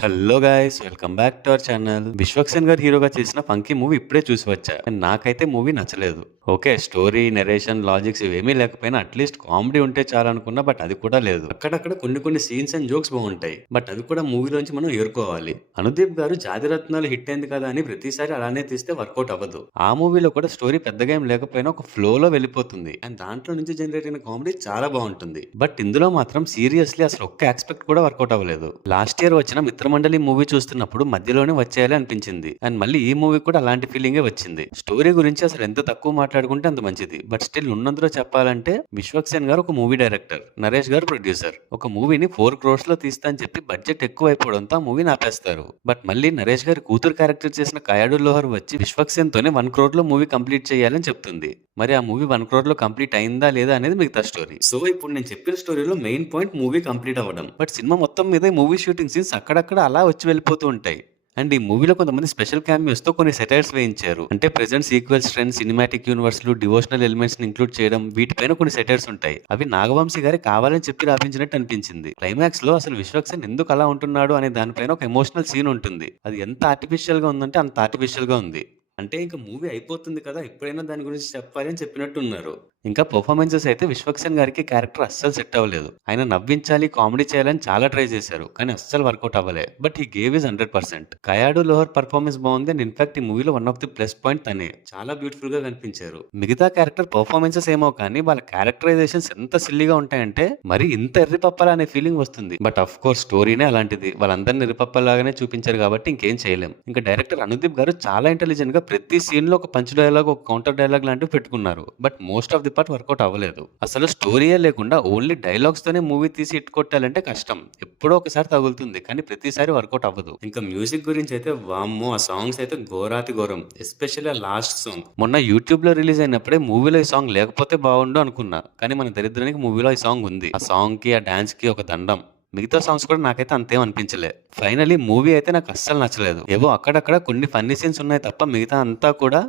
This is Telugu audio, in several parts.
Hello guys, welcome back to our channel. Vishwaksen గారు హీరోగా చేసిన ఫంకీ మూవీ ఇప్పుడే చూసి వచ్చా. అండ్ నాకైతే మూవీ నచ్చలేదు. ఓకే, స్టోరీ, నెరేషన్, లాజిక్స్ ఇవేమీ లేకపోయినా అట్లీస్ట్ కామెడీ ఉంటే చాలనుకున్నా, బట్ అది కూడా లేదు. అక్కడక్కడ కొన్ని సీన్స్ అండ్ జోక్స్ బాగుంటాయి, బట్ అవి కూడా మూవీలోంచి మనం ఏరుకోవాలి. అనుదీప్ గారు జాతిరత్నాలు హిట్ అయింది కదా అని ప్రతిసారి అలానే తీస్తే వర్కౌట్ అవ్వదు. ఆ మూవీలో కూడా స్టోరీ పెద్దగా ఏం లేకపోయినా ఒక ఫ్లో లో వెళ్ళిపోతుంది. అండ్ దాంట్లో నుంచి జనరేట్ అయిన కామెడీ చాలా బాగుంటుంది. బట్ ఇందులో మాత్రం సీరియస్లీ అసలు ఒక్క ఆస్పెక్ట్ కూడా వర్కౌట్ అవ్వలేదు. లాస్ట్ ఇయర్ వచ్చిన మిత్రమండలి మూవీ చూస్తున్నప్పుడు మధ్యలోనే వచ్చేయాలి అనిపించింది. అండ్ మళ్ళీ ఈ మూవీ కూడా అలాంటి ఫీలింగే వచ్చింది. స్టోరీ గురించి అసలు ఎంత తక్కువ మాట్లాడుకుంటే అంత మంచిది. బట్ స్టిల్ ఉన్నందులో చెప్పాలంటే విశ్వక్సేన్ గారు ఒక మూవీ డైరెక్టర్, నరేష్ గారు ప్రొడ్యూసర్. ఒక మూవీని 4 crores లో తీస్తా అని చెప్పి బడ్జెట్ ఎక్కువ అయిపోవడంతో ఆ మూవీని ఆపేస్తారు. బట్ మళ్ళీ నరేష్ గారి కూతురు క్యారెక్టర్ చేసిన కయాడు లోహర్ వచ్చి విశ్వక్సేన్ తోనే 1 crore లో మూవీ కంప్లీట్ చేయాలని చెప్తుంది. మరి ఆ మూవీ 1 crore లో కంప్లీట్ అయిందా లేదా అనేది మిగతా స్టోరీ. సో ఇప్పుడు నేను చెప్పిన స్టోరీలో మెయిన్ పాయింట్ మూవీ కంప్లీట్ అవ్వడం. బట్ సినిమా మొత్తం మీద మూవీ షూటింగ్ సీన్స్ అక్కడక్కడ అలా వచ్చి వెళ్ళిపోతూ ఉంటాయి. అండ్ ఈ మూవీలో కొంతమంది స్పెషల్ క్యామియోస్ తో కొన్ని సెటైర్స్ వేయించారు. అంటే present sequels trend, cinematic universe లు, డివోషనల్ ఎలిమెంట్స్ ని ఇంక్లూడ్ చేయడం, వీటిపైన కొన్ని సెటైర్స్ ఉంటాయి. అవి నాగవంశీ గారి కావాలని చెప్పి రాపించినట్టు అనిపించింది. క్లైమాక్స్ లో అసలు విశ్వక్సేన్ ఎందుకు అలా ఉంటున్నాడు అనే దానిపైన ఒక ఎమోషనల్ సీన్ ఉంటుంది. అది ఎంత ఆర్టిఫిషియల్ గా ఉందంటే అంత ఆర్టిఫిషియల్ గా ఉంది. అంటే ఇంకా మూవీ అయిపోతుంది కదా, ఎప్పుడైనా దాని గురించి చెప్పాలి అని చెప్పినట్టు ఉన్నారు. ఇంకా పర్ఫార్మెన్సెస్ అయితే విశ్వక్సేన్ గారికి క్యారెక్టర్ అస్సలు సెట్ అవ్వలేదు. ఆయన నవ్వించాలి, కామెడీ చేయాలని చాలా ట్రై చేశారు, కానీ అస్సలు వర్కౌట్ అవ్వలే. బట్ ఈ gave is 100%. Kayadu Lohar performance బాగుంది. అండ్ ఇన్ఫాక్ట్ ఈ మూవీలో one of the plus point తనే. చాలా బ్యూటిఫుల్ గా కనిపించారు. మిగతా క్యారెక్టర్ పర్ఫార్మెన్సెస్ ఏమో కానీ వాళ్ళ క్యారెక్టరైజేషన్స్ ఎంత సిల్లీగా ఉంటాయంటే మరి ఇంత ఎర్రిపప్పలా అనే ఫీలింగ్ వస్తుంది. బట్ అఫ్ కోర్స్ స్టోరీనే అలాంటిది. వాళ్ళందరినీ ఎర్రిపప్పలాగానే చూపించారు కాబట్టి ఇంకేం చేయలేం. ఇంకా డైరెక్టర్ అనుదీప్ గారు చాలా ఇంటెలిజెంట్ గా ప్రతి సీన్ లో ఒక పంచ్ డైలాగ్, ఒక కౌంటర్ డైలాగ్ లాంటివి పెట్టుకున్నారు. But most of the part work out అవ్వలేదు. అసలు స్టోరీయే లేకుండా ఓన్లీ డైలాగ్స్ తోనే మూవీ తీసి ఇట్ కొట్టాలంటే కష్టం. ఎప్పుడో ఒకసారి తగులుతుంది, కానీ ప్రతిసారి వర్కౌట్ అవ్వదు. ఇంకా మ్యూజిక్ గురించి అయితే వామ్మో, ఆ సాంగ్స్ అయితే ఘోరాతి ఘోరం. ఎస్పెషల్లీ ఆ లాస్ట్ సాంగ్ మొన్న యూట్యూబ్ లో రిలీజ్ అయినప్పుడే మూవీలో ఈ సాంగ్ లేకపోతే బాగుండు అనుకున్నా, కానీ మన దరిద్రానికి మూవీలో ఈ సాంగ్ ఉంది. ఆ సాంగ్ కి, ఆ డాన్స్ కి ఒక దండం. మిగతా సాంగ్స్ కూడా నాకైతే అంతేం అనిపించలే. ఫైనలీ మూవీ అయితే నాకు అస్సలు నచ్చలేదు. ఏవో అక్కడక్కడ కొన్ని ఫన్నీ సీన్స్ ఉన్నాయి తప్ప మిగతా అంతా కూడా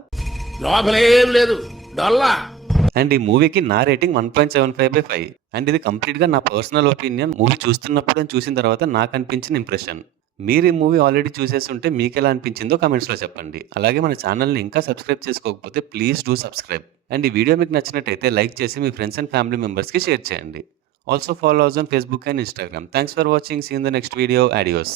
లేదు. అండ్ ఈ మూవీకి నా రేటింగ్ 1.75/5. అండ్ ఇది కంప్లీట్ గా నా పర్సనల్ ఒపీనియన్. మూవీ చూస్తున్నప్పుడు అని చూసిన తర్వాత నాకు అనిపించిన ఇంప్రెషన్. మీరు ఈ మూవీ ఆల్రెడీ చూసేసి ఉంటే మీకు ఎలా అనిపించిందో కమెంట్స్ లో చెప్పండి. అలాగే మన ఛానల్ని ఇంకా సబ్స్క్రైబ్ చేసుకోకపోతే ప్లీజ్ డూ సబ్స్క్రైబ్. అండ్ ఈ వీడియో మీకు నచ్చినట్టయితే లైక్ చేసి మీ ఫ్రెండ్స్ అండ్ ఫ్యామిలీ మెంబర్స్ కి షేర్ చేయండి. Also follow us on Facebook and Instagram. Thanks for watching. See you in the next video. Adios.